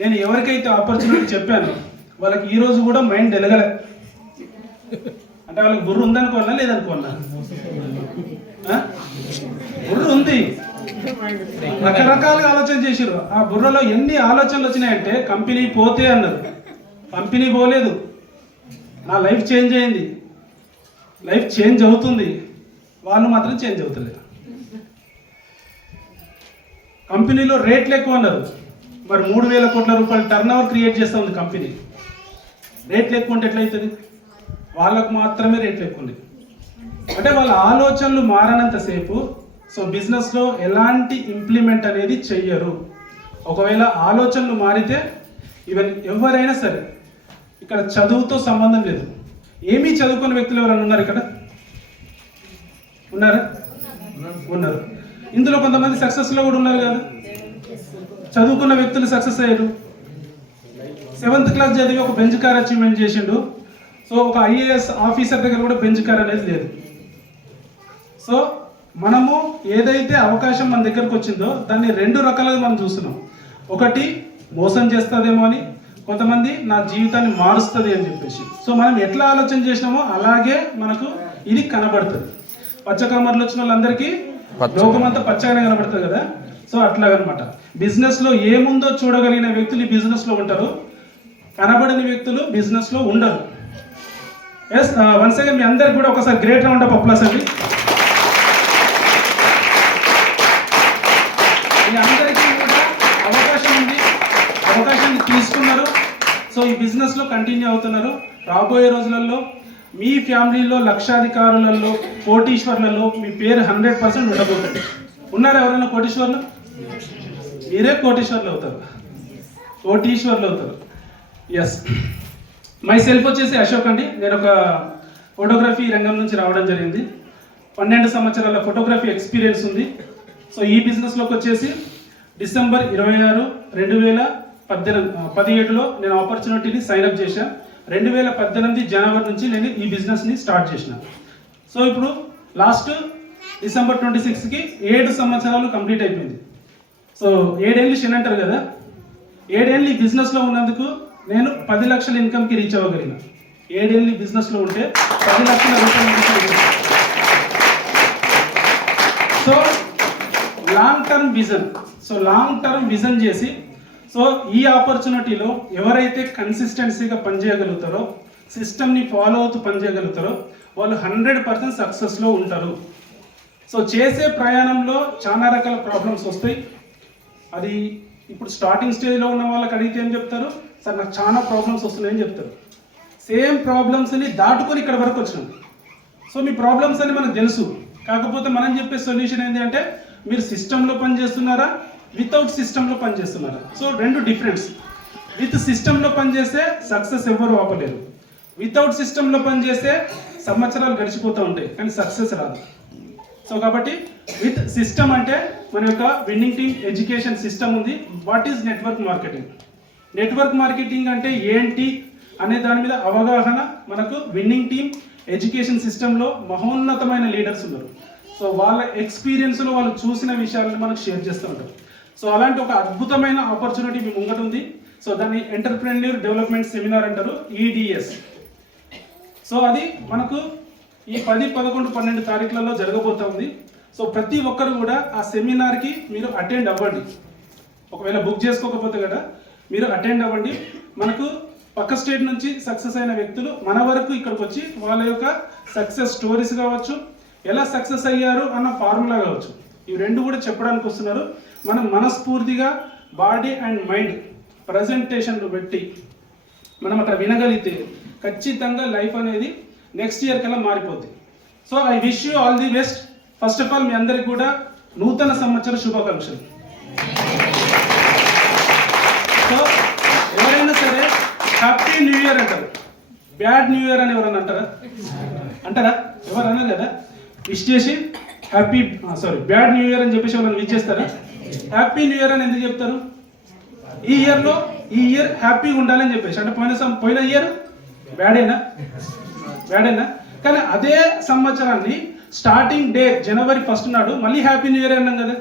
నేను ఎవరికైతే ఆపర్చునిటీ చెప్పాను వాళ్ళకి ఈరోజు కూడా మైండ్ ఎదగలే. అంటే వాళ్ళకి బుర్ర ఉందనుకోవాలా లేదనుకోవాలా? బుర్ర ఉంది, రకరకాలుగా ఆలోచన చేసారు. ఆ బుర్రలో ఎన్ని ఆలోచనలు వచ్చినాయంటే కంపెనీ పోతే అన్నారు, కంపెనీ పోలేదు, నా లైఫ్ చేంజ్ అయింది, లైఫ్ చేంజ్ అవుతుంది, వాళ్ళు మాత్రం చేంజ్ అవుతలేదు. కంపెనీలో రేట్లు ఎక్కువ అన్నారు, మరి 3,000 కోట్ల రూపాయలు టర్న్ ఓవర్ క్రియేట్ చేస్తూ ఉంది కంపెనీ. రేట్లు ఎక్కువ ఉంటే ఎట్లయితుంది? వాళ్ళకు మాత్రమే రేట్లు ఎక్కువ ఉంది. అంటే వాళ్ళ ఆలోచనలు మారనంతసేపు సో బిజినెస్లో ఎలాంటి ఇంప్లిమెంట్ అనేది చెయ్యరు. ఒకవేళ ఆలోచనలు మారితే ఈవెన్ ఎవరైనా సరే, ఇక్కడ చదువుతో సంబంధం లేదు, ఏమీ చదువుకున్న వ్యక్తులు ఎవరైనా ఉన్నారు ఇక్కడ? ఉన్నారా? ఉన్నారు. ఇందులో కొంతమంది సక్సెస్లో కూడా ఉన్నారు కదా. చదువుకున్న వ్యక్తులు సక్సెస్ అయ్యారు. 7th క్లాస్ చదివి ఒక బెంచ్ కార్ అచీవ్మెంట్ చేసిండు. సో ఒక IAS ఆఫీసర్ దగ్గర కూడా బెంచ్ కార్ అనేది లేదు. సో మనము ఏదైతే అవకాశం మన దగ్గరకు వచ్చిందో దాన్ని 2 రకాలుగా మనం చూస్తున్నాం. ఒకటి మోసం చేస్తుందేమో అని, కొంతమంది నా జీవితాన్ని మారుస్తుంది అని చెప్పేసి. సో మనం ఎట్లా ఆలోచన చేసినామో అలాగే మనకు ఇది కనబడుతుంది. పచ్చకామర్లు వచ్చిన వాళ్ళందరికీ లోకమంతా పచ్చగానే కనబడుతుంది కదా. సో అట్లాగనమాట బిజినెస్లో ఏముందో చూడగలిగిన వ్యక్తులు ఈ బిజినెస్లో ఉంటారు, కనబడని వ్యక్తులు బిజినెస్లో ఉండరు. ఎస్, వన్స్ అగైన్ మీ అందరికి కూడా ఒకసారి గ్రేట్ రౌండ్ ఆఫ్ అప్లాస్ అండి. మీ అందరికీ కూడా అవకాశం ఉంది, అవకాశాన్ని తీసుకున్నారు. సో ఈ బిజినెస్లో కంటిన్యూ అవుతున్నారు. రాబోయే రోజులలో మీ ఫ్యామిలీలో లక్షాధికారులలో, కోటీశ్వర్లలో మీ పేరు 100% ఉండబోతుంది. ఉన్నారు ఎవరైనా కోటీశ్వర్లు? మీరే కోటీశ్వర్లు అవుతారు, కోటీశ్వర్లు అవుతారు. ఎస్, మై సెల్ఫ్ వచ్చేసి అశోక్ అండి. నేను ఒక ఫోటోగ్రఫీ రంగం నుంచి రావడం జరిగింది. 12 సంవత్సరాల ఫోటోగ్రఫీ ఎక్స్పీరియన్స్ ఉంది. సో ఈ బిజినెస్లోకి వచ్చేసి డిసెంబర్ 26, 2017లో నేను ఆపర్చునిటీని సైన్అప్ చేశాను. 2018 జనవరి నుంచి నేను ఈ బిజినెస్ని స్టార్ట్ చేసిన. సో ఇప్పుడు లాస్ట్ డిసెంబర్ 26కి 7 సంవత్సరాలు కంప్లీట్ అయిపోయింది. సో 7 ఏళ్ళు శని అంటారు కదా, 7 ఏళ్ళు ఈ బిజినెస్లో ఉన్నందుకు నేను 10 లక్షల ఇన్కమ్కి రీచ్ అవ్వగలిగిన. 7 ఏళ్ళు ఈ బిజినెస్లో ఉంటే 10 లక్షల రూపాయలు. సో లాంగ్ టర్మ్ విజన్ చేసి సో ఈ ఆపర్చునిటీలో ఎవరైతే కన్సిస్టెన్సీగా పనిచేయగలుగుతారో, సిస్టమ్ని ఫాలో అవుతూ పనిచేయగలుగుతారో వాళ్ళు 100% సక్సెస్లో ఉంటారు. సో చేసే ప్రయాణంలో చాలా రకాల ప్రాబ్లమ్స్ వస్తాయి. అది ఇప్పుడు స్టార్టింగ్ స్టేజ్లో ఉన్న వాళ్ళకి అడిగితే ఏం చెప్తారు? సార్ నాకు చాలా ప్రాబ్లమ్స్ వస్తున్నాయని చెప్తారు. సేమ్ ప్రాబ్లమ్స్ని దాటుకొని ఇక్కడ వరకు వచ్చినాం. సో మీ ప్రాబ్లమ్స్ అని మనకు తెలుసు, కాకపోతే మనం చెప్పే సొల్యూషన్ ఏంటి అంటే మీరు సిస్టంలో పనిచేస్తున్నారా, వితౌట్ సిస్టంలో పనిచేస్తున్నారా? So 2 difference. విత్ సిస్టంలో పనిచేస్తే సక్సెస్ ఎవ్వరు ఆపలేరు, వితౌట్ సిస్టంలో పనిచేస్తే సంవత్సరాలు గడిచిపోతూ ఉంటాయి కానీ సక్సెస్ రాదు. సో కాబట్టి విత్ సిస్టమ్ అంటే మన యొక్క విన్నింగ్ టీమ్ ఎడ్యుకేషన్ సిస్టమ్ ఉంది. What is network marketing? Network marketing అంటే ఏంటి అనే దాని మీద అవగాహన మనకు విన్నింగ్ టీమ్ ఎడ్యుకేషన్ సిస్టంలో మహోన్నతమైన లీడర్స్ ఉన్నారు. సో వాళ్ళ ఎక్స్పీరియన్స్లో వాళ్ళు చూసిన విషయాలను మనకు షేర్ చేస్తూ ఉంటారు. సో అలాంటి ఒక అద్భుతమైన ఆపర్చునిటీ మీ ముంగట ఉంది. సో దాన్ని ఎంటర్‌ప్రెన్యూర్ డెవలప్మెంట్ సెమినార్ అంటారు, EDS. సో అది మనకు ఈ 10, 11, 12 తారీఖులలో జరగబోతుంది. సో ప్రతి ఒక్కరు కూడా ఆ సెమినార్కి మీరు అటెండ్ అవ్వండి. ఒకవేళ బుక్ చేసుకోకపోతే కదా మీరు అటెండ్ అవ్వండి. మనకు పక్క స్టేట్ నుంచి సక్సెస్ అయిన వ్యక్తులు మన వరకు ఇక్కడికి వచ్చి వాళ్ళ యొక్క సక్సెస్ స్టోరీస్ కావచ్చు, ఎలా సక్సెస్ అయ్యారు అన్న ఫార్ములా కావచ్చు, ఇవి 2 కూడా చెప్పడానికి వస్తున్నారు. మనం మనస్ఫూర్తిగా బాడీ అండ్ మైండ్ ప్రజెంటేషన్లు పెట్టి మనం అక్కడ వినగలిగితే ఖచ్చితంగా లైఫ్ అనేది నెక్స్ట్ ఇయర్ కల్లా మారిపోద్ది. So I wish you all the best. First of all మీ అందరికి కూడా నూతన సంవత్సర శుభాకాంక్షలు. సో ఎవరైనా సరే హ్యాపీ న్యూ ఇయర్ అంటారు, బ్యాడ్ న్యూ ఇయర్ అని ఎవరన్నా అంటారా? ఎవరు అన్నారు కదా, విష్ చేసి బ్యాడ్ న్యూ ఇయర్ అని చెప్పేసి వాళ్ళని విష్ చేస్తారా? హ్యాపీ న్యూ ఇయర్ అని ఎందుకు చెప్తారు? ఈ ఇయర్ హ్యాపీగా ఉండాలని చెప్పేసి. అంటే పోయిన ఇయర్ బ్యాడేనా? కానీ అదే సంవత్సరాన్ని స్టార్టింగ్ డే జనవరి 1 నాడు మళ్ళీ హ్యాపీ న్యూ ఇయర్ అన్నాం కదా.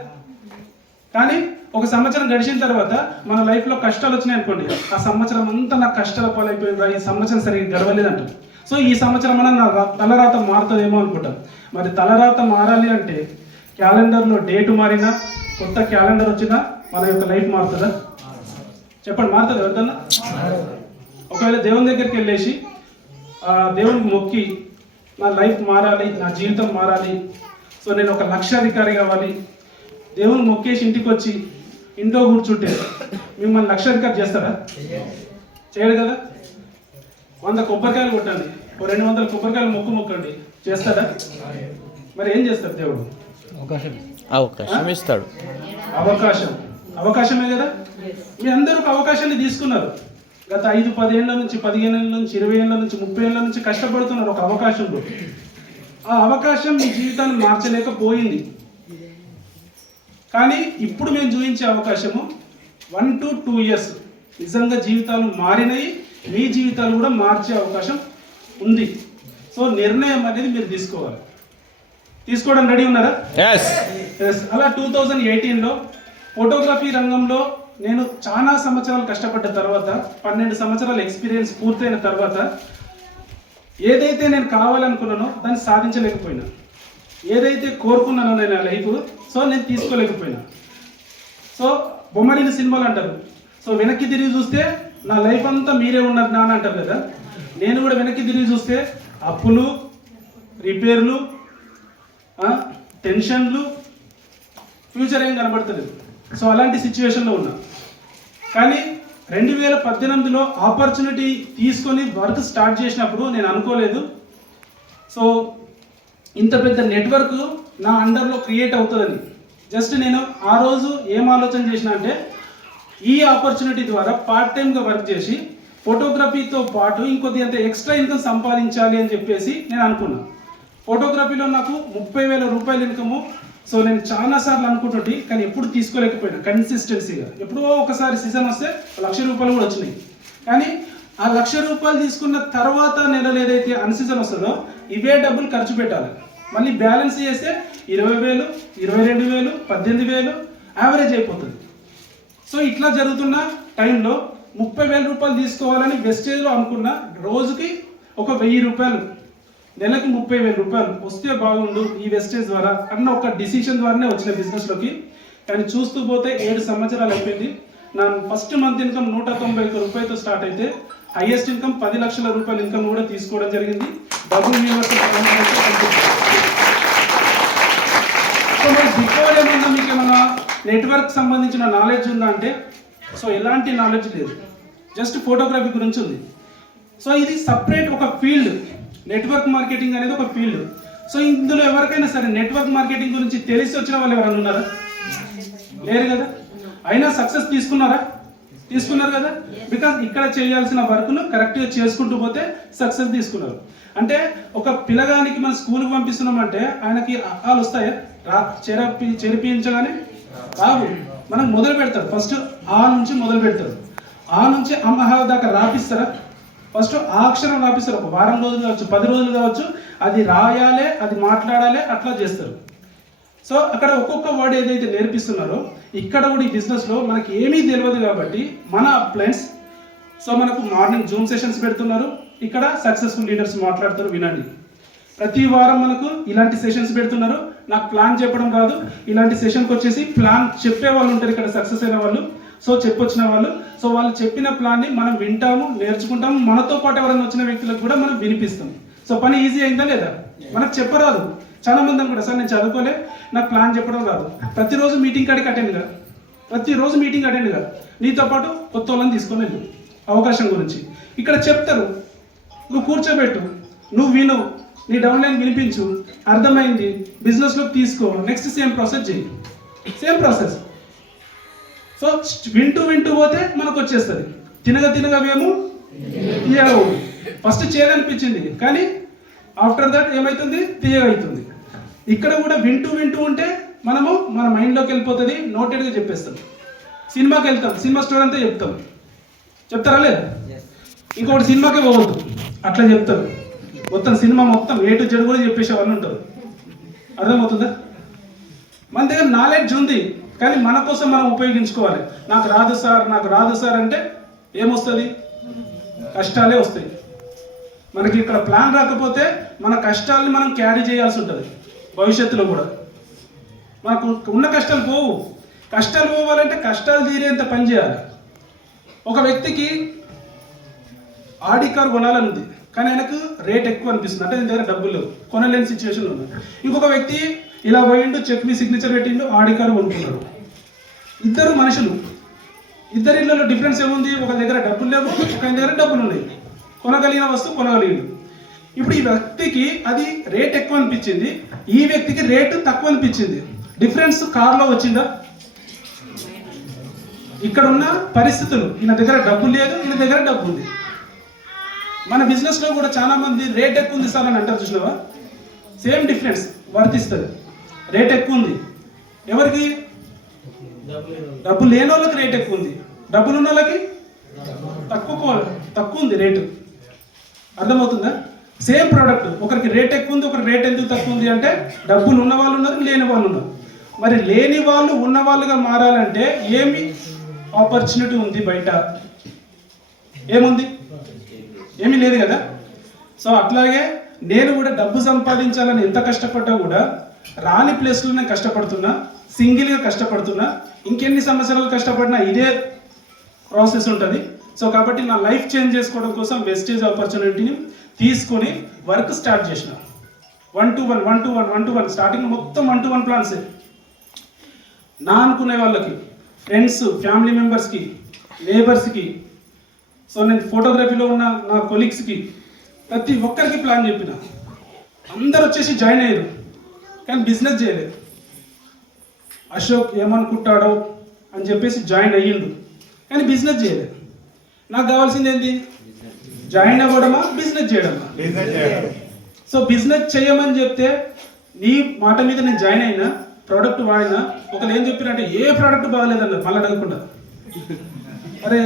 కానీ ఒక సంవత్సరం గడిచిన తర్వాత మన లైఫ్లో కష్టాలు వచ్చినాయి అనుకోండి, ఆ సంవత్సరం అంతా నాకు కష్టాల పాలైపోయిందా, ఈ సంవత్సరం సరిగ్గా గడవలేదంటాం. సో ఈ సంవత్సరం అన్న నా తలరాత మారుతుందేమో అనుకుంటాం. మరి తలరాత మారాలి అంటే క్యాలెండర్లో డేటు మారినా, కొత్త క్యాలెండర్ వచ్చినా మన యొక్క లైఫ్ మారుతుందా? చెప్పండి, మారుతుంది ఎవరిదన్నా? ఒకవేళ దేవుని దగ్గరికి వెళ్ళేసి దేవునికి మొక్కి నా లైఫ్ మారాలి, నా జీవితం మారాలి, సో నేను ఒక లక్షాధికారి కావాలి, దేవుని మొక్కేసి ఇంటికి వచ్చి ఇంట్లో కూర్చుంటే మిమ్మల్ని లక్షాధికారి చేస్తారా? చేయడు కదా. 100 కొబ్బరికాయలు కొట్టండి, 200 కొబ్బరికాయలు మొక్కండి, చేస్తాడా? మరి ఏం చేస్తాడు దేవుడు? అవకాశం ఇస్తాడు. అవకాశమే కదా. మీ అందరూ ఒక అవకాశాన్ని తీసుకున్నారు. గత 5-10 ఏళ్ళ నుంచి, 15 ఏళ్ళ నుంచి, 20 ఏళ్ళ నుంచి, 30 ఏళ్ళ నుంచి కష్టపడుతున్నారు ఒక అవకాశంలో. ఆ అవకాశం మీ జీవితాన్ని మార్చలేకపోయింది. కానీ ఇప్పుడు మేము చూపించే అవకాశము 1 to 2 years నిజంగా జీవితాలు మారినాయి, మీ జీవితాలు కూడా మార్చే అవకాశం ఉంది. సో నిర్ణయం అనేది మీరు తీసుకోవాలి. తీసుకోవడం రెడీ ఉన్నారా? అలా 2018లో ఫోటోగ్రఫీ రంగంలో నేను చాలా సంవత్సరాలు కష్టపడ్డ తర్వాత, 12 సంవత్సరాల ఎక్స్పీరియన్స్ పూర్తయిన తర్వాత ఏదైతే నేను కావాలనుకున్నానో దాన్ని సాధించలేకపోయినా, ఏదైతే కోరుకున్నానో నేను లైఫ్, సో నేను తీసుకోలేకపోయినా. సో బొమ్మరిల్లు సినిమాలు అంటారు, సో వెనక్కి తిరిగి చూస్తే నా లైఫ్ అంతా మీరే ఉన్నారు నాన్న అంటారు కదా. నేను కూడా వెనక్కి తిరిగి చూస్తే అప్పులు, రిపేర్లు, టెన్షన్లు, ఫ్యూచర్ ఏం కనబడుతుంది. సో అలాంటి సిచ్యువేషన్లో ఉన్నా. కానీ 2018లో ఆపర్చునిటీ తీసుకొని వర్క్ స్టార్ట్ చేసినప్పుడు నేను అనుకోలేదు సో ఇంత పెద్ద నెట్వర్క్ నా అండర్లో క్రియేట్ అవుతుందని. జస్ట్ నేను ఆ రోజు ఏం ఆలోచన చేసిన అంటే, ఈ ఆపర్చునిటీ ద్వారా పార్ట్ టైంగా వర్క్ చేసి ఫోటోగ్రఫీతో పాటు ఇంకొద్ది అంత ఎక్స్ట్రా ఇన్కమ్ సంపాదించాలి అని చెప్పేసి నేను అనుకున్నాను. ఫోటోగ్రఫీలో నాకు 30,000 రూపాయలు ఇన్కము. సో నేను చాలాసార్లు అనుకుంటుంటే కానీ ఎప్పుడు తీసుకోలేకపోయినా కన్సిస్టెన్సీగా. ఎప్పుడో ఒకసారి సీజన్ వస్తే 1,00,000 రూపాయలు కూడా వచ్చినాయి. కానీ ఆ 1,00,000 రూపాయలు తీసుకున్న తర్వాత నెలలో ఏదైతే అన్సీజన్ వస్తుందో ఇవే డబ్బులు ఖర్చు పెట్టాలి. మళ్ళీ బ్యాలెన్స్ చేస్తే 20,000, 22,000, 18,000 యావరేజ్ అయిపోతుంది. సో ఇట్లా జరుగుతున్న టైంలో 30,000 రూపాయలు తీసుకోవాలని వెస్టేజ్లో అనుకున్న, రోజుకి ఒక 1,000 రూపాయలు, నెలకు 30,000 రూపాయలు వస్తే బాగుండు ఈ వెస్టేజ్ ద్వారా అన్న ఒక డిసిషన్ ద్వారానే వచ్చిన బిజినెస్లోకి. కానీ చూస్తూ పోతే 7 సంవత్సరాలు అయిపోయింది. నా ఫస్ట్ మంత్ ఇన్కమ్ 191 రూపాయలతో స్టార్ట్ అయితే హైయెస్ట్ ఇన్కమ్ 10 లక్షల రూపాయల ఇన్కమ్ కూడా తీసుకోవడం జరిగింది. డబుల్ సో మరి బిఫోర్ ఏమన్నా మీకు ఏమన్నా నెట్వర్క్ సంబంధించిన నాలెడ్జ్ ఉందా అంటే, సో ఎలాంటి నాలెడ్జ్ లేదు, జస్ట్ ఫోటోగ్రఫీ గురించి ఉంది. సో ఇది సపరేట్ ఒక ఫీల్డ్. నెట్వర్క్ మార్కెటింగ్ అనేది ఒక ఫీల్డ్. సో ఇందులో ఎవరికైనా సరే నెట్వర్క్ మార్కెటింగ్ గురించి తెలిసి వచ్చిన వాళ్ళు ఎవరైనా ఉన్నారా? లేరు కదా. అయినా సక్సెస్ తీసుకున్నారు కదా. బికాజ్ ఇక్కడ చేయాల్సిన వర్క్ను కరెక్ట్గా చేసుకుంటూ పోతే సక్సెస్ తీసుకున్నారు. అంటే ఒక పిల్లగానికి మనం స్కూల్కి పంపిస్తున్నామంటే ఆయనకి ఆలు వస్తాయా? చేర్పించగానే రావు. మనం మొదలు పెడతారు, ఫస్ట్ ఆ నుంచి మొదలు పెడతారు. ఆ నుంచి అమ్మహ దాకా రాపిస్తారా? ఫస్ట్ ఆ అక్షరం రాపిస్తారు. ఒక వారం రోజులు కావచ్చు, 10 రోజులు కావచ్చు, అది రాయాలి, అది మాట్లాడాలి, అట్లా చేస్తారు. సో అక్కడ ఒక్కొక్క వర్డ్ ఏదైతే నేర్పిస్తున్నారో ఇక్కడ కూడా ఈ బిజినెస్లో మనకి ఏమీ తెలియదు కాబట్టి మన అప్లైన్స్, సో మనకు మార్నింగ్ జూమ్ సెషన్స్ పెడుతున్నారు. ఇక్కడ సక్సెస్ఫుల్ లీడర్స్ మాట్లాడుతారు, వినండి. ప్రతి వారం మనకు ఇలాంటి సెషన్స్ పెడుతున్నారు. నాకు ప్లాన్ చెప్పడం రాదు, ఇలాంటి సెషన్కి వచ్చేసి ప్లాన్ చెప్పే వాళ్ళు ఉంటారు ఇక్కడ, సక్సెస్ అయిన వాళ్ళు, సో చెప్పొచ్చిన వాళ్ళు. సో వాళ్ళు చెప్పిన ప్లాన్ని మనం వింటాము, నేర్చుకుంటాము. మనతో పాటు ఎవరైనా వచ్చిన వ్యక్తులకు కూడా మనం వినిపిస్తాం. సో పని ఈజీ అయిందా లేదా? మనకు చెప్పరాదు. చాలా మంది కూడా, సార్ నేను చదువుకోలే, నాకు ప్లాన్ చెప్పడం రాదు. ప్రతిరోజు మీటింగ్ కాడికి అటెండ్ గా, నీతో పాటు కొత్త వాళ్ళని తీసుకొని వెళ్ళు. అవకాశం గురించి ఇక్కడ చెప్తారు, నువ్వు కూర్చోబెట్టు, నువ్వు విను, నీ డౌన్లైన్ వినిపించు, అర్థమైంది, బిజినెస్లోకి తీసుకో, నెక్స్ట్ సేమ్ ప్రాసెస్ చేయి, సేమ్ ప్రాసెస్. సో వింటూ పోతే మనకు వచ్చేస్తుంది. తినగా మేము ఫస్ట్ చేయాలనిపించింది, కానీ ఆఫ్టర్ దట్ ఏమవుతుంది, తీయగవుతుంది. ఇక్కడ కూడా వింటూ ఉంటే మనము మన మైండ్లోకి వెళ్ళిపోతుంది, నోటెడ్గా చెప్పేస్తాం. సినిమాకి వెళ్తాం, సినిమా స్టోరీ అంతా చెప్తారా లేదా? ఇంకొకటి సినిమాకే పోవద్దు, అట్లా చెప్తారు. మొత్తం సినిమా మొత్తం A to Z కూడా చెప్పేసే వాళ్ళు ఉంటారు. అర్థమవుతుందా? మన దగ్గర నాలెడ్జ్ ఉంది, కానీ మన కోసం మనం ఉపయోగించుకోవాలి. నాకు రాదు సార్ అంటే ఏమొస్తుంది? కష్టాలే వస్తాయి. మనకి ఇక్కడ ప్లాన్ రాకపోతే మన కష్టాలని మనం క్యారీ చేయాల్సి ఉంటుంది భవిష్యత్తులో కూడా. మనకు ఉన్న కష్టాలు పోవు. కష్టాలు పోవాలంటే కష్టాలు తీరేంత పని చేయాలి. ఒక వ్యక్తికి ఆడి కార్ కొనాలని ఉంది, కానీ ఆయనకు రేట్ ఎక్కువ అనిపిస్తుంది, అంటే ఆయన దగ్గర డబ్బులు లేవు, కొనలేని సిచ్యువేషన్ ఉంది. ఇంకొక వ్యక్తి ఇలా పోయిండు, చెక్ మీ సిగ్నేచర్ పెట్టిండు, ఆడి కారు కొనుక్కున్నాడు. ఇద్దరు మనుషులు, ఇద్దరి ఇళ్ళలో డిఫరెన్స్ ఏముంది? ఒక దగ్గర డబ్బులు లేవు, ఒక దగ్గర డబ్బులు ఉన్నాయి. కొనగలిగిన వస్తువు కొనగలిగిండు. ఇప్పుడు ఈ వ్యక్తికి అది రేట్ ఎక్కువ అనిపించింది, ఈ వ్యక్తికి రేటు తక్కువ అనిపించింది. డిఫరెన్స్ కార్లో వచ్చిందా? ఇక్కడ ఉన్న పరిస్థితులు, ఈయన దగ్గర డబ్బు లేదు, ఈయన దగ్గర డబ్బు ఉంది. మన బిజినెస్లో కూడా చాలా మంది రేట్ ఎక్కువ ఉంది సార్ అని అంటారు, చూసినావా? సేమ్ డిఫరెన్స్ వర్తిస్తుంది. రేట్ ఎక్కువ ఉంది ఎవరికి? డబ్బు లేని వాళ్ళకి రేట్ ఎక్కువ ఉంది, డబ్బులు ఉన్న వాళ్ళకి తక్కువ ఉంది రేటు. అర్థమవుతుందా? సేమ్ ప్రోడక్ట్, ఒకరికి రేట్ ఎక్కువ ఉంది, ఒకరికి రేట్ ఎందుకు తక్కువ ఉంది అంటే డబ్బులు ఉన్న వాళ్ళు ఉన్నారు, లేని వాళ్ళు ఉన్నారు. మరి లేని వాళ్ళు ఉన్న వాళ్ళుగా మారాలంటే ఏమి ఆపర్చునిటీ ఉంది బయట? ఏముంది? ఏమీ లేదు కదా. సో అట్లాగే నేను కూడా డబ్బు సంపాదించాలని ఎంత కష్టపడ్డా కూడా రాని ప్లేస్లో నేను కష్టపడుతున్నా, సింగిల్గా కష్టపడుతున్నా. ఇంకెన్ని సంవత్సరాలు కష్టపడినా ఇదే ప్రాసెస్ ఉంటుంది. సో కాబట్టి నా లైఫ్ చేంజ్ చేసుకోవడం కోసం వెస్టేజ్ ఆపర్చునిటీని తీసుకొని వర్క్ స్టార్ట్ చేసిన. 1-to-1 స్టార్టింగ్ మొత్తం 1-to-1 ప్లాన్సే. నా అనుకునే వాళ్ళకి, ఫ్రెండ్స్, ఫ్యామిలీ మెంబర్స్కి, లేబర్స్కి, సో నేను ఫోటోగ్రఫీలో ఉన్న నా కొలీగ్స్కి, ప్రతి ఒక్కరికి ప్లాన్ చెప్పిన. అందరు వచ్చేసి జాయిన్ అయ్యారు, కానీ బిజినెస్ చేయలేదు. అశోక్ ఏమనుకుంటాడో అని చెప్పేసి జాయిన్ అయ్యిండు, కానీ బిజినెస్ చేయలేదు. నాకు కావాల్సింది ఏంటి? జాయిన్ అవ్వడమా, బిజినెస్ చేయడమా? సో బిజినెస్ చేయమని చెప్తే నీ మాట మీద నేను జాయిన్ అయినా, ప్రోడక్ట్ వాడినా, ఒకళ్ళు ఏం చెప్పినంటే ఏ ప్రోడక్ట్ బాగలేదన్నారు, మళ్ళీ అడగకుండా. అరే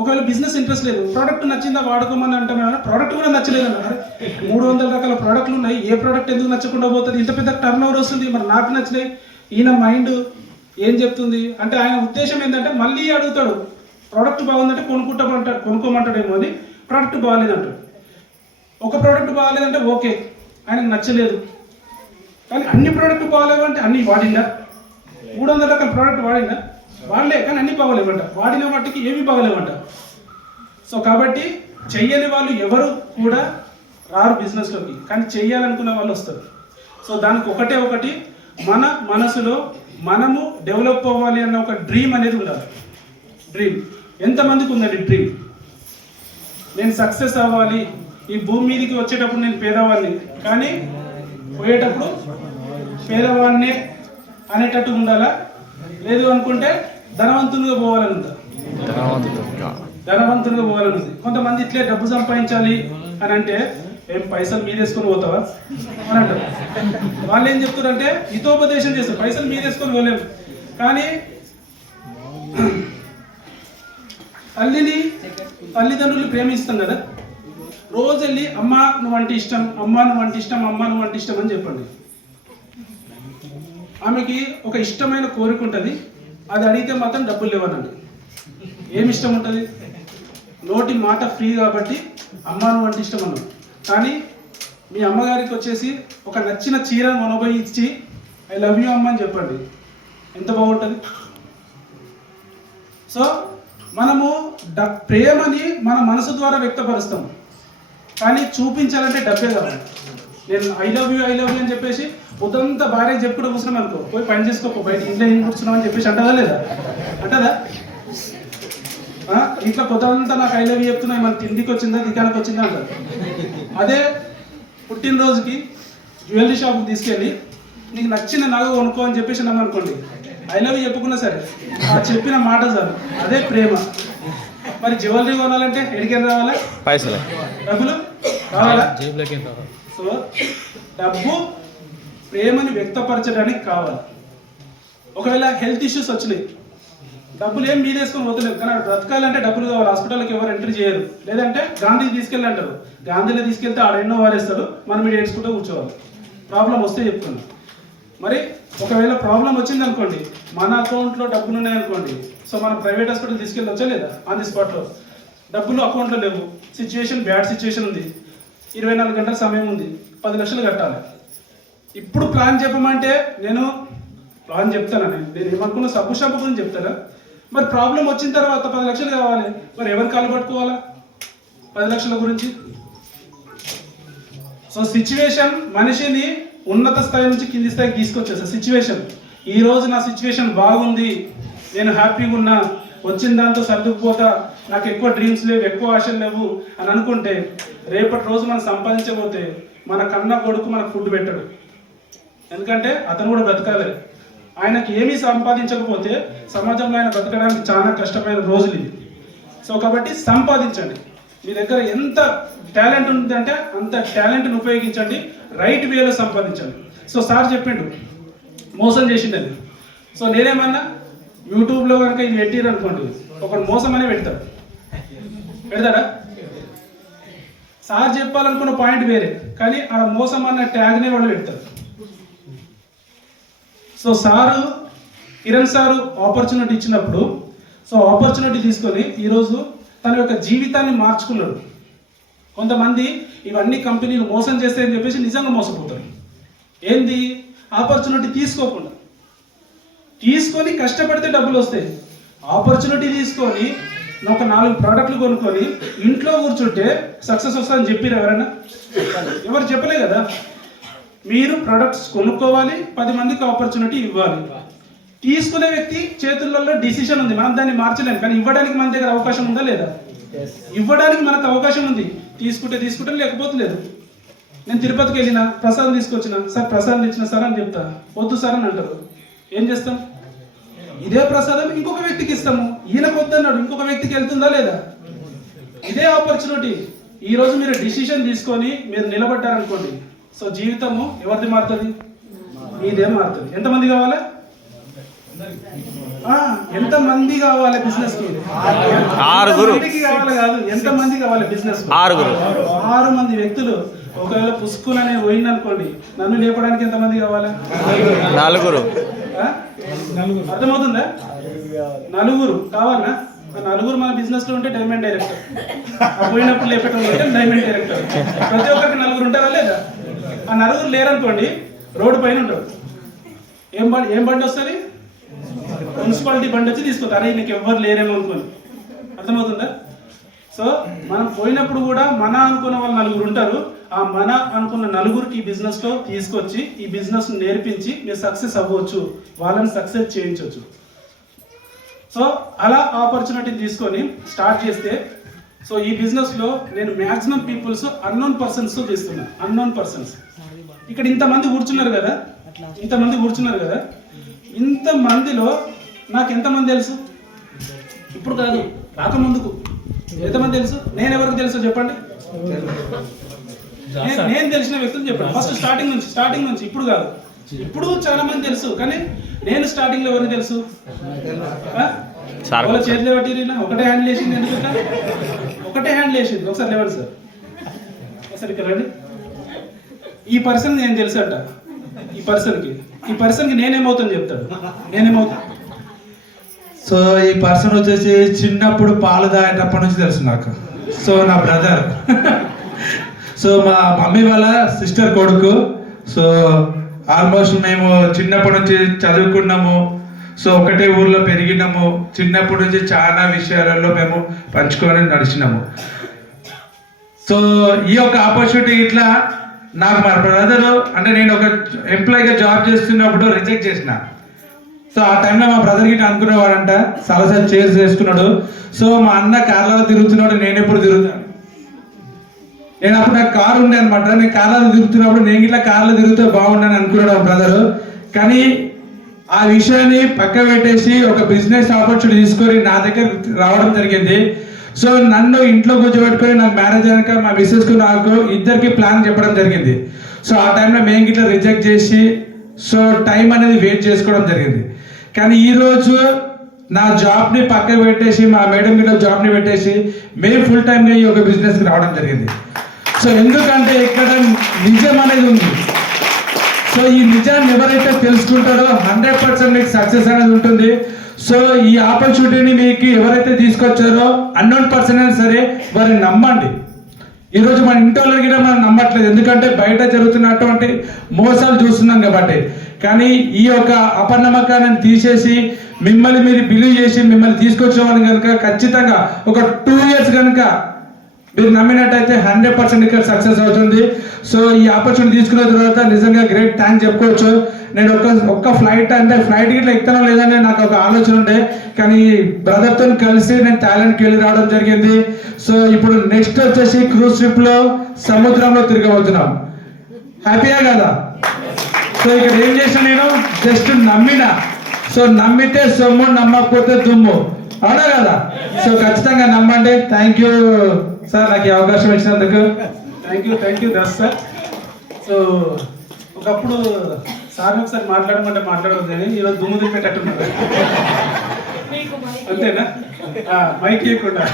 ఒకవేళ బిజినెస్ ఇంట్రెస్ట్ లేదు, ప్రోడక్ట్ నచ్చిందా వాడుకోమని అంటే ప్రోడక్ట్ కూడా నచ్చలేదన్నారు. 300 రకాల ప్రోడక్ట్లు ఉన్నాయి, ఏ ప్రోడక్ట్ ఎందుకు నచ్చకుండా పోతుంది? ఇంత పెద్ద టర్న్ ఓవర్ వస్తుంది, మరి నాకు నచ్చలేదు. ఈయన మైండ్ ఏం చెప్తుంది అంటే, ఆయన ఉద్దేశం ఏంటంటే మళ్ళీ అడుగుతాడు, ప్రోడక్ట్ బాగుందంటే కొనుక్కోమంటాడేమో అని. ప్రోడక్ట్ బాగాలేదంటాడు. ఒక ప్రోడక్ట్ బాగాలేదంటే ఓకే, ఆయనకు నచ్చలేదు. కానీ అన్ని ప్రోడక్ట్ బాగాలేవంటే అన్ని వాడిందా? 300 రకాల ప్రోడక్ట్ వాడిందా? వాడలే, కానీ అన్ని బాగోలేవంట. వాడిన వాటికి ఏమి బాగోలేవంట. సో కాబట్టి చెయ్యని వాళ్ళు ఎవరు కూడా రారు బిజినెస్లోకి, కానీ చెయ్యాలనుకున్న వాళ్ళు వస్తారు. సో దానికి ఒకటి మన మనసులో మనము డెవలప్ అవ్వాలి అన్న ఒక డ్రీమ్ అనేది ఉండాలి. డ్రీమ్ ఎంతమందికి ఉందండి? డ్రీమ్ నేను సక్సెస్ అవ్వాలి, ఈ భూమి మీదకి వచ్చేటప్పుడు నేను పేదవాడిని, కానీ పోయేటప్పుడు పేదవాడిని అనేటట్టు ఉండాలా? లేదు అనుకుంటే ధనవంతునిగా పోవాలని ఉందా? ధనవంతునిగా పోవాలని ఉంది. కొంతమంది ఇట్లే డబ్బు సంపాదించాలి అని అంటే, ఏం పైసలు మీదేసుకొని పోతావా అని అంటారు. వాళ్ళు ఏం చెప్తారంటే హితోపదేశం చేస్తారు, పైసలు మీదేసుకొని పోలేము. కానీ తల్లిదండ్రులు ప్రేమిస్తాం కదా, రోజు వెళ్ళి అమ్మ నువ్వంటే ఇష్టం, అమ్మ నువ్వంటే ఇష్టం, అమ్మ నువ్వంటే ఇష్టం అని చెప్పండి. ఆమెకి ఒక ఇష్టమైన కోరిక ఉంటుంది, అది అడిగితే మాత్రం డబ్బులు లేవనండి. ఏమి ఇష్టం ఉంటుంది? నోటి మాట ఫ్రీ కాబట్టి అమ్మ నువ్వంటే ఇష్టం అన్నాం. కానీ మీ అమ్మగారికి వచ్చేసి ఒక నచ్చిన చీర కొనబోయి ఇచ్చి ఐ లవ్ యూ అమ్మ అని చెప్పండి, ఎంత బాగుంటుంది. సో మనము ప్రేమని మన మనసు ద్వారా వ్యక్తపరుస్తాం, కానీ చూపించాలంటే డబ్బే కావాలి. నేను ఐ లవ్ యూ అని చెప్పేసి పొద్దంతా భార్య చెప్పుకుంటూ కూర్చున్నాం అనుకో, పోయి పని చేసుకోపో, బయట ఇంట్లో ఏం కూర్చున్నాం అని చెప్పేసి అంటదా లేదా? అంటదా? ఇంట్లో పొద్దంతా నాకు ఐ లవ్ యూ చెప్తున్నా, మన తిండికి వచ్చిందా, దిగానికి వచ్చిందా అంటారు. అదే పుట్టినరోజుకి జ్యువెలరీ షాప్కి తీసుకెళ్ళి నీకు నచ్చిన నగ కొనుక్కో అని చెప్పేసి అనుకోండి, ఐ లవ్ యూ చెప్పుకున్నా సరే ఆ చెప్పిన మాట చాలు, అదే ప్రేమ. మరి జ్యువెలరీ కొనాలంటే ఎడికెళ్ళి రావాలా? పైసలు, డబ్బులు కావాలా? సో డబ్బు ప్రేమని వ్యక్తపరచడానికి కావాలి. ఒకవేళ హెల్త్ ఇష్యూస్ వచ్చినాయి, డబ్బులు ఏం మీదేసుకొని పోతలేదు, కానీ బ్రతకాలంటే డబ్బులు కావాలి. హాస్పిటల్కి ఎవరు ఎంట్రీ చేయరు. లేదంటే గాంధీకి తీసుకెళ్ళి అంటారు, గాంధీలో తీసుకెళ్తే ఆడ ఎన్నో వారేస్తారు, మనం మీరు ఏడ్చుకుంటూ కూర్చోవాలి. ప్రాబ్లం వస్తే చెప్తున్నాను. మరి ఒకవేళ ప్రాబ్లం వచ్చింది అనుకోండి, మన అకౌంట్లో డబ్బులు ఉన్నాయనుకోండి, సో మనం ప్రైవేట్ హాస్పిటల్ తీసుకెళ్ళొచ్చా లేదా? ఆన్ ది స్పాట్లో డబ్బులు అకౌంట్లో లేవు, సిచ్యువేషన్ బ్యాడ్ సిచ్యువేషన్ ఉంది, 24 గంటల సమయం ఉంది, 10 లక్షలు కట్టాలి. ఇప్పుడు ప్లాన్ చెప్పమంటే నేను ప్లాన్ చెప్తాను, నేను ఏమనుకున్నా సబ్బు గురించి చెప్తారా? మరి ప్రాబ్లం వచ్చిన తర్వాత 10 లక్షలు కావాలి, మరి ఎవరు కాలు పట్టుకోవాలా 10 లక్షల గురించి? సో సిచ్యువేషన్ మనిషిని ఉన్నత స్థాయి నుంచి కింది స్థాయికి తీసుకొచ్చేసా. సిచ్యువేషన్ ఈ రోజు నా సిచ్యువేషన్ బాగుంది, నేను హ్యాపీగా ఉన్నా, వచ్చిన దాంతో సర్దుకుపోతా, నాకు ఎక్కువ డ్రీమ్స్ లేవు, ఎక్కువ ఆశలు లేవు అని అనుకుంటే రేపటి రోజు మనం సంపాదించబోతే మన కన్నా కొడుకు మనకు ఫుడ్ పెట్టడు. ఎందుకంటే అతను కూడా బ్రతకాలి. ఆయనకి ఏమీ సంపాదించకపోతే సమాజంలో ఆయన బ్రతకడానికి చాలా కష్టమైన రోజులు ఇవి. సో కాబట్టి సంపాదించండి. మీ దగ్గర ఎంత టాలెంట్ ఉందంటే అంత టాలెంట్ని ఉపయోగించండి, రైట్ వేలో సంపాదించండి. సో సార్ చెప్పిండు మోసం చేసిండని. సో నేనేమన్నా యూట్యూబ్లో కనుక ఇది పెట్టిరు అనుకోండి, ఒకడు మోసం అనే పెడతాడా? సార్ చెప్పాలనుకున్న పాయింట్ వేరే, కానీ ఆడ మోసం అన్న ట్యాగ్నే వాళ్ళు పెడతారు. So sir Kiran sir opportunity ఇచ్చినప్పుడు, సో ఆపర్చునిటీ తీసుకొని ఈరోజు తన యొక్క జీవితాన్ని మార్చుకున్నాడు. కొంతమంది ఇవన్నీ కంపెనీలు మోసం చేస్తాయని చెప్పేసి నిజంగా మోసపోతారు. ఏంది? ఆపర్చునిటీ తీసుకోకుండా, తీసుకొని కష్టపడితే డబ్బులు వస్తాయి. ఆపర్చునిటీ తీసుకొని ఒక 4 ప్రోడక్ట్లు కొనుక్కొని ఇంట్లో కూర్చుంటే సక్సెస్ వస్తుందని చెప్పారు ఎవరైనా? ఎవరు చెప్పలే కదా. మీరు ప్రొడక్ట్స్ కొనుక్కోవాలి, 10 మందికి ఆపర్చునిటీ ఇవ్వాలి. తీసుకునే వ్యక్తి చేతులలో డిసిషన్ ఉంది, మనం దాన్ని మార్చలేము, కానీ ఇవ్వడానికి మన దగ్గర అవకాశం ఉందా లేదా? ఇవ్వడానికి మనకు అవకాశం ఉంది. తీసుకుంటే లేకపోతే లేదు. నేను తిరుపతికి వెళ్ళిన ప్రసాదం తీసుకొచ్చిన, సార్ ప్రసాదం ఇచ్చిన సార్ అని చెప్తా, వద్దు సార్ అని అంటారు. ఏం చేస్తాం? ఇదే ప్రసాదం ఇంకొక వ్యక్తికి ఇస్తాము, ఈయనకు వద్దన్నాడు, ఇంకొక వ్యక్తికి వెళ్తుందా లేదా? ఇదే ఆపర్చునిటీ. ఈరోజు మీరు డిసిషన్ తీసుకొని మీరు నిలబడ్డారనుకోండి, సో జీవితము ఎవరిది మారుతుంది? మీదే మారుతుంది. ఎంతమంది కావాలి? ఎంతమంది కావాలి బిజినెస్ కి? 6 కావాలి కాదు, ఎంతమంది కావాలి బిజినెస్? 6 మంది వ్యక్తులు. ఒకవేళ పుష్కులు అనే పోయింది అనుకోండి, నన్ను లేపడానికి ఎంతమంది కావాలి? 4. అర్థమవుతుందా? 4 కావాలనా? 4 మన బిజినెస్ లో ఉంటే డైమండ్ డైరెక్టర్, పోయినప్పుడు లేపేటప్పుడు ఉంటే డైమండ్ డైరెక్టర్. ప్రతి ఒక్కరికి 4 ఉంటారా లేదా? ఆ 4 లేరనుకోండి, రోడ్డు పైన ఉంటారు. ఏం బండి వస్తుంది? మున్సిపాలిటీ బండి వచ్చి తీసుకుంటారు. అరే నీకు ఎవ్వరు లేరేమో అనుకోని. అర్థమవుతుందా? సో మనం పోయినప్పుడు కూడా మన అనుకున్న వాళ్ళు 4 ఉంటారు. ఆ మన అనుకున్న 4కి ఈ బిజినెస్లో తీసుకొచ్చి ఈ బిజినెస్ నేర్పించి మీరు సక్సెస్ అవ్వచ్చు, వాళ్ళని సక్సెస్ చేయించవచ్చు. సో అలా ఆపర్చునిటీ తీసుకొని స్టార్ట్ చేస్తే, సో ఈ బిజినెస్లో నేను మ్యాక్సిమం పీపుల్స్ అన్నోన్ పర్సన్స్తో తీస్తున్నాను. అన్నోన్ పర్సన్స్ ఇక్కడ ఇంతమంది కూర్చున్నారు కదా, ఇంతమందిలో నాకు ఎంతమంది తెలుసు? ఇప్పుడు కాదు, రాకముందుకు ఎంతమంది తెలుసు? నేను ఎవరికి తెలుసు చెప్పండి? నేను తెలిసిన వ్యక్తులు చెప్పండి. ఫస్ట్ స్టార్టింగ్ నుంచి ఇప్పుడు కాదు, ఇప్పుడు చాలా మంది తెలుసు, కానీ నేను స్టార్టింగ్ లో ఎవరికి తెలుసు? వాళ్ళ చేతిలో పట్టిన ఒకటే హ్యాండిల్ వేసింది. ఎందుకంటే ఒకటే హ్యాండిల్ వేసింది. ఒకసారి లేవండి సార్, ఒకసారి ఇక్కడ రండి. ఈ పర్సన్ నేను తెలుసు అంట. ఈ పర్సన్కి నేనేమవుతాను చెప్తాడు. నేనేమవుతాను? సో ఈ పర్సన్ వచ్చేసి చిన్నప్పుడు పాలు తాగేటప్పటి నుంచి తెలుసు నాకు. సో నా బ్రదర్, సో మా మమ్మీ వాళ్ళ సిస్టర్ కొడుకు. సో ఆల్మోస్ట్ మేము చిన్నప్పటి నుంచి చదువుకున్నాము. సో ఒకటే ఊర్లో పెరిగినాము. చిన్నప్పటి నుంచి చాలా విషయాలలో మేము పంచుకొని నడిచినాము. సో ఈ యొక్క ఆపర్చునిటీ ఇట్లా నాకు మా బ్రదరు, అంటే నేను ఒక ఎంప్లాయీగా జాబ్ చేస్తున్నప్పుడు రిజెక్ట్ చేసిన. సో ఆ టైంలో మా బ్రదర్ గిట్ట అనుకునేవాడంట, సలసరి చేర్స్ చేసుకున్నాడు. సో మా అన్న కార్లలో తిరుగుతున్నాడు, నేను ఎప్పుడు తిరుగుతాను. నేను అప్పుడు నాకు కారు ఉండే అనమాట. నేను కార్లలో తిరుగుతున్నప్పుడు నేను ఇట్లా కార్లో తిరిగితే బాగుండని అనుకున్నాడు మా బ్రదరు. కానీ ఆ విషయాన్ని పక్క పెట్టేసి ఒక బిజినెస్ ఆపర్చునిటీ తీసుకొని నా దగ్గర రావడం జరిగింది. సో నన్ను ఇంట్లో కూర్చోబెట్టుకొని నాకు మ్యారేజ్ అయినాక మా మిస్సెస్కు నాకు ఇద్దరికి ప్లాన్ చెప్పడం జరిగింది. సో ఆ టైంలో మేము గిట్లా రిజెక్ట్ చేసి సో టైం అనేది వెయిట్ చేసుకోవడం జరిగింది. కానీ ఈరోజు నా జాబ్ని పక్కకు పెట్టేసి మా మేడం గిట్ల జాబ్ని పెట్టేసి మేము ఫుల్ టైంగా ఈ యొక్క బిజినెస్కి రావడం జరిగింది. సో ఎందుకంటే ఇక్కడ నిజం అనేది ఉంది. సో ఈ నిజాన్ని ఎవరైతే తెలుసుకుంటారో 100% మీకు సక్సెస్ అనేది ఉంటుంది. సో ఈ ఆపర్చునిటీని మీకు ఎవరైతే తీసుకొచ్చారో అన్నోన్ పర్సన్ అయినా సరే వారిని నమ్మండి. ఈరోజు మన ఇంటి వాళ్ళని కూడా మనం నమ్మట్లేదు, ఎందుకంటే బయట జరుగుతున్నటువంటి మోసాలు చూస్తున్నాం కాబట్టి. కానీ ఈ యొక్క అపనమ్మకాన్ని తీసేసి మిమ్మల్ని మీరు బిలీవ్ చేసి మిమ్మల్ని తీసుకొచ్చిన వాళ్ళని కనుక ఖచ్చితంగా ఒక 2 years కనుక మీరు నమ్మినట్టయితే 100% ఇక్కడ సక్సెస్ అవుతుంది. సో ఈ ఆపర్చునిటీ తీసుకున్న తర్వాత నిజంగా గ్రేట్ థ్యాంక్స్ చెప్పుకోవచ్చు. నేను ఒక్క ఫ్లైట్ అంటే ఫ్లైట్ గిట్లా ఎక్కుతానో లేదని నాకు ఒక ఆలోచన ఉండే, కానీ బ్రదర్తో కలిసి నేను థాయిలాండ్కి వెళ్ళి రావడం జరిగింది. సో ఇప్పుడు నెక్స్ట్ వచ్చేసి క్రూజ్ ట్రిప్లో సముద్రంలో తిరగబోతున్నాం. హ్యాపీయా కదా? సో ఇక్కడ ఏం చేసిన నేను జస్ట్ నమ్మిన. సో నమ్మితే సొమ్ము, నమ్మకపోతే దుమ్ము, అవునా కదా? సో ఖచ్చితంగా నమ్మండి. థ్యాంక్ యూ సార్ నాకు ఈ అవకాశం ఇచ్చినందుకు. Thank you Das sir. So ఒకప్పుడు సార్ ఒకసారి మాట్లాడమంటే మాట్లాడదు, కానీ ఈరోజు దుమ్ము దింపేటట్టున్నారు అంతేనా? మైక్ ఇవ్వకుండా.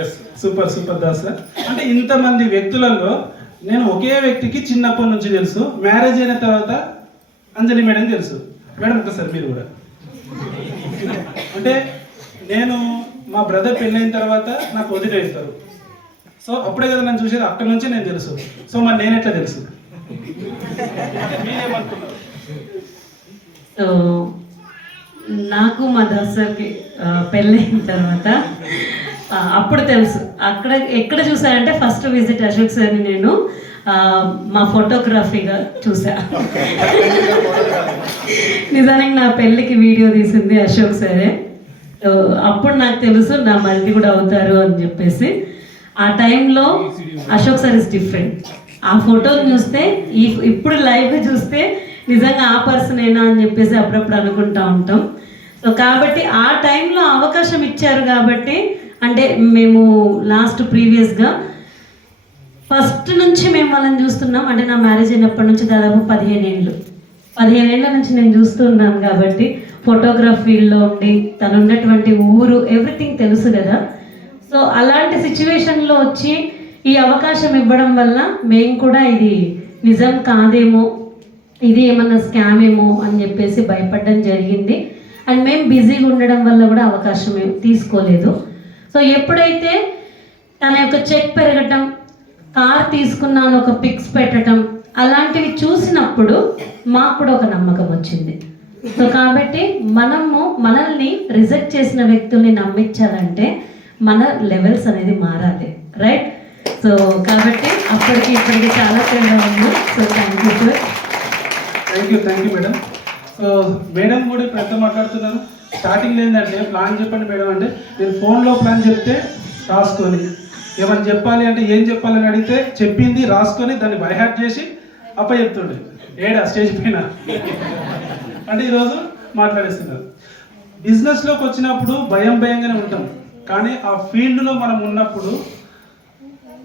Yes, super Das sir. అంటే ఇంతమంది వ్యక్తులలో నేను ఒకే వ్యక్తికి చిన్నప్పటి నుంచి తెలుసు, మ్యారేజ్ అయిన తర్వాత అంజలి మేడం తెలుసు. మేడం ఒకసారి మీరు కూడా. అంటే నేను మా బ్రదర్ పెళ్ళైన తర్వాత నాకు వదిలి వెళ్తారు. సో అప్పుడే కదా నన్ను చూసేది, అక్కడి నుంచి నేను తెలుసు. సో మరి నేను ఎట్లా తెలుసు? మీరేమనుకున్నారు? సో నాకు మా దాసర్కి పెళ్ళైన తర్వాత అప్పుడు తెలుసు. ఎక్కడ చూసానంటే ఫస్ట్ విజిట్ అశోక్ సార్ని నేను మా ఫోటోగ్రఫీగా చూసా. నిజానికి నా పెళ్ళికి వీడియో తీసింది అశోక్ సారే. అప్పుడు నాకు తెలుసు నా మరిది కూడా అవుతారు అని చెప్పేసి. ఆ టైంలో అశోక్ సార్ ఇస్ డిఫరెంట్. ఆ ఫోటోని చూస్తే ఇప్పుడు లైవ్గా చూస్తే నిజంగా ఆ పర్సన్ ఏనా అని చెప్పేసి అప్పుడప్పుడు అనుకుంటా ఉంటాం. సో కాబట్టి ఆ టైంలో అవకాశం ఇచ్చారు కాబట్టి, అంటే మేము ప్రీవియస్గా ఫస్ట్ నుంచి మేము వాళ్ళని చూస్తున్నాం. అంటే నా మ్యారేజ్ అయినప్పటి నుంచి దాదాపు 15 ఏళ్ళ నుంచి నేను చూస్తూ ఉన్నాను కాబట్టి ఫోటోగ్రాఫ్ ఫీల్డ్లో ఉండి తను ఉన్నటువంటి ఊరు ఎవ్రీథింగ్ తెలుసు కదా. సో అలాంటి సిచ్యువేషన్లో వచ్చి ఈ అవకాశం ఇవ్వడం వల్ల మేము కూడా ఇది నిజం కాదేమో, ఇది ఏమన్నా స్కామ్ ఏమో అని చెప్పేసి భయపడడం జరిగింది. అండ్ మేము బిజీగా ఉండడం వల్ల కూడా అవకాశం తీసుకోలేదు. సో ఎప్పుడైతే తన యొక్క చెక్ పెరగటం, కార్ తీసుకున్నాను ఒక పిక్స్ పెట్టడం, అలాంటివి చూసినప్పుడు మాకు కూడా ఒక నమ్మకం వచ్చింది. సో కాబట్టి మనల్ని రిజెక్ట్ చేసిన వ్యక్తుల్ని నమ్మించాలంటే మన లెవెల్స్ అనేది మారాలి, రైట్? సో కాబట్టి అప్పటికి ఇప్పటికి చాలా తేడా ఉంది. So thank you sir. Thank you madam. So madam కూడా ఇప్పుడు ఎంత మాట్లాడుతున్నారు. స్టార్టింగ్ ఏంటంటే ప్లాన్ చెప్పండి మేడం అంటే, నేను ఫోన్లో ప్లాన్ చెప్తే రాసుకొని, ఏమైనా చెప్పాలి అంటే ఏం చెప్పాలని అడిగితే చెప్పింది రాసుకొని దాన్ని బైహార్ట్ చేసి అప్ప చెప్తుండే ఏడా స్టేజ్ పైన. అంటే ఈరోజు మాట్లాడేస్తున్నారు. బిజినెస్లోకి వచ్చినప్పుడు భయంగానే ఉంటాం, కానీ ఆ ఫీల్డ్లో మనం ఉన్నప్పుడు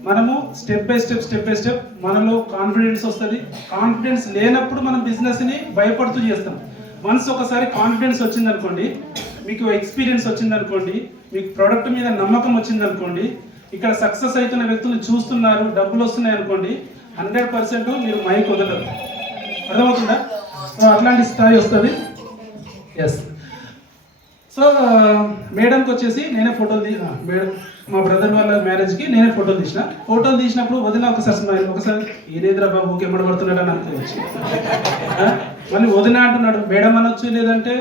మనము స్టెప్ బై స్టెప్ మనలో కాన్ఫిడెన్స్ వస్తుంది. కాన్ఫిడెన్స్ లేనప్పుడు మనం బిజినెస్ని భయపడుతూ చేస్తాం. వన్స్ ఒకసారి కాన్ఫిడెన్స్ వచ్చిందనుకోండి, మీకు ఎక్స్పీరియన్స్ వచ్చిందనుకోండి, మీకు ప్రోడక్ట్ మీద నమ్మకం వచ్చిందనుకోండి, ఇక్కడ సక్సెస్ అవుతున్న వ్యక్తులు చూస్తున్నారు, డబ్బులు వస్తున్నాయి అనుకోండి, 100% మీరు మైక్ వదలరు. అర్థమవుతుందా? సో అట్లాంటి స్థాయి వస్తుంది. ఎస్. సో మేడంకి వచ్చేసి నేనే ఫోటోలు మేడం మా బ్రదర్ వాళ్ళ మ్యారేజ్కి నేనే ఫోటోలు తీసినప్పుడు వదిన ఒకసారి స్మైల్, ఒకసారి ఏదేద్రా బాబు కెమ్మడబడుతున్నాడు అని అనుకోవచ్చు. మళ్ళీ వదిన అంటున్నాడు, మేడం అనొచ్చు, లేదంటే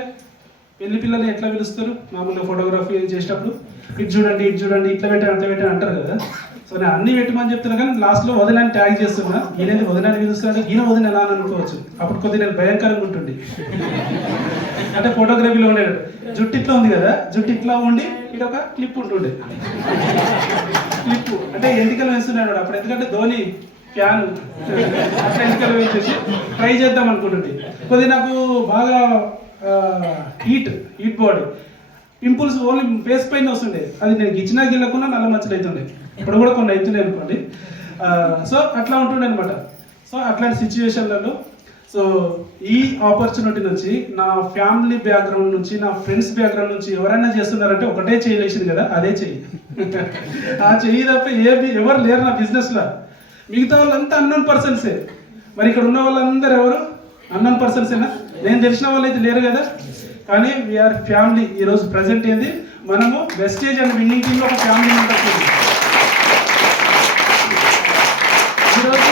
పెళ్లి పిల్లలు ఎట్లా పిలుస్తారు మామూలుగా ఫోటోగ్రఫీ చేసేటప్పుడు, ఇటు చూడండి ఇట్లా పెట్టాను అంటారు కదా. సో నేను అన్ని పెట్టమని చెప్తున్నా, కానీ లాస్ట్లో వదినాన్ని ట్యాగ్ చేస్తున్నా. ఈయనైతే వదినాన్ని పిలుస్తున్నాడు, ఈయన వదిన ఎలా అని అనుకోవచ్చు. అప్పుడు కొద్దిగా నేను భయంకరంగా ఉంటుండే. అంటే ఫోటోగ్రఫీలో ఉండేది జుట్టు ఇట్లా ఉంది కదా, జుట్టు ఇట్లా ఉండి ఇటు ఒక క్లిప్ ఉంటుండే. క్లిప్ అంటే ఎంటికలు వేస్తున్నాడు అప్పుడు, ఎందుకంటే ధోని ఫ్యాన్ అట్లా ఎంటికలు వేసేసి ట్రై చేద్దాం అనుకుంటుండే. కొద్దిగా నాకు బాగా heat body, pimples only face పైన వస్తుండే. అది నేను గిచ్చినా గిల్లకుండా నల్ల మచ్చలు అవుతుండే. ఇప్పుడు కూడా కొన్ని అవుతున్నాయి అనుకోండి. సో అట్లా ఉంటుండే అనమాట. సో అట్లాంటి సిచ్యువేషన్లలో సో ఈ ఆపర్చునిటీ నుంచి నా ఫ్యామిలీ బ్యాక్గ్రౌండ్ నుంచి, నా ఫ్రెండ్స్ బ్యాక్గ్రౌండ్ నుంచి ఎవరైనా చేస్తున్నారంటే ఒకటే చేయలేసింది కదా, అదే చెయ్యి. ఆ చెయ్యి తప్ప ఎవరు లేరు నా బిజినెస్లో. మిగతా వాళ్ళంతా అన్నోన్ పర్సన్సే. మరి ఇక్కడ ఉన్న వాళ్ళందరూ ఎవరు అన్నోన్ పర్సన్స్ ఏనా? నేను తెలిసిన వాళ్ళు అయితే లేరు కదా. కానీ వీఆర్ ఫ్యామిలీ. ఈరోజు ప్రజెంట్ ఏంది, మనము వెస్టేజ్ అండ్ విన్నింగ్ టీంలో ఒక ఫ్యామిలీ ఉంటుంది. ఈరోజు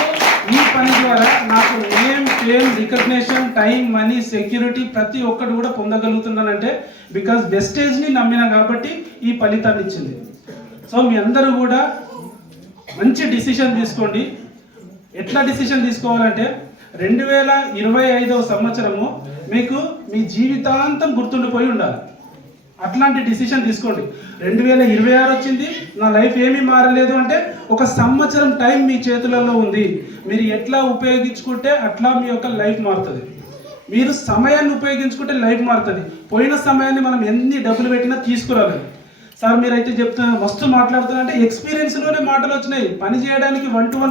ఈ పని ద్వారా నాకు name, fame, recognition, time, money, security ప్రతి ఒక్కటి కూడా పొందగలుగుతున్నానంటే బికాజ్ వెస్టేజ్ని నమ్మిన కాబట్టి ఈ ఫలితాన్ని ఇచ్చింది. సో మీ అందరూ కూడా మంచి డిసిషన్ తీసుకోండి. ఎట్లా డిసిషన్ తీసుకోవాలంటే 2025వ సంవత్సరము మీకు మీ జీవితాంతం గుర్తుండిపోయి ఉండాలి. అట్లాంటి డిసిషన్ తీసుకోండి. 2026 వచ్చింది, నా లైఫ్ ఏమీ మారలేదు అంటే ఒక సంవత్సరం టైం మీ చేతులలో ఉంది. మీరు ఎట్లా ఉపయోగించుకుంటే అట్లా మీ యొక్క లైఫ్ మారుతుంది. మీరు సమయాన్ని ఉపయోగించుకుంటే లైఫ్ మారుతుంది. పోయిన సమయాన్ని మనం ఎన్ని డబ్బులు పెట్టినా తీసుకురాలేదు. సార్ మీరైతే చెప్తున్నారు మస్తు మాట్లాడుతున్నా అంటే ఎక్స్పీరియన్స్లోనే మాటలు వచ్చినాయి. పని చేయడానికి 1 to 1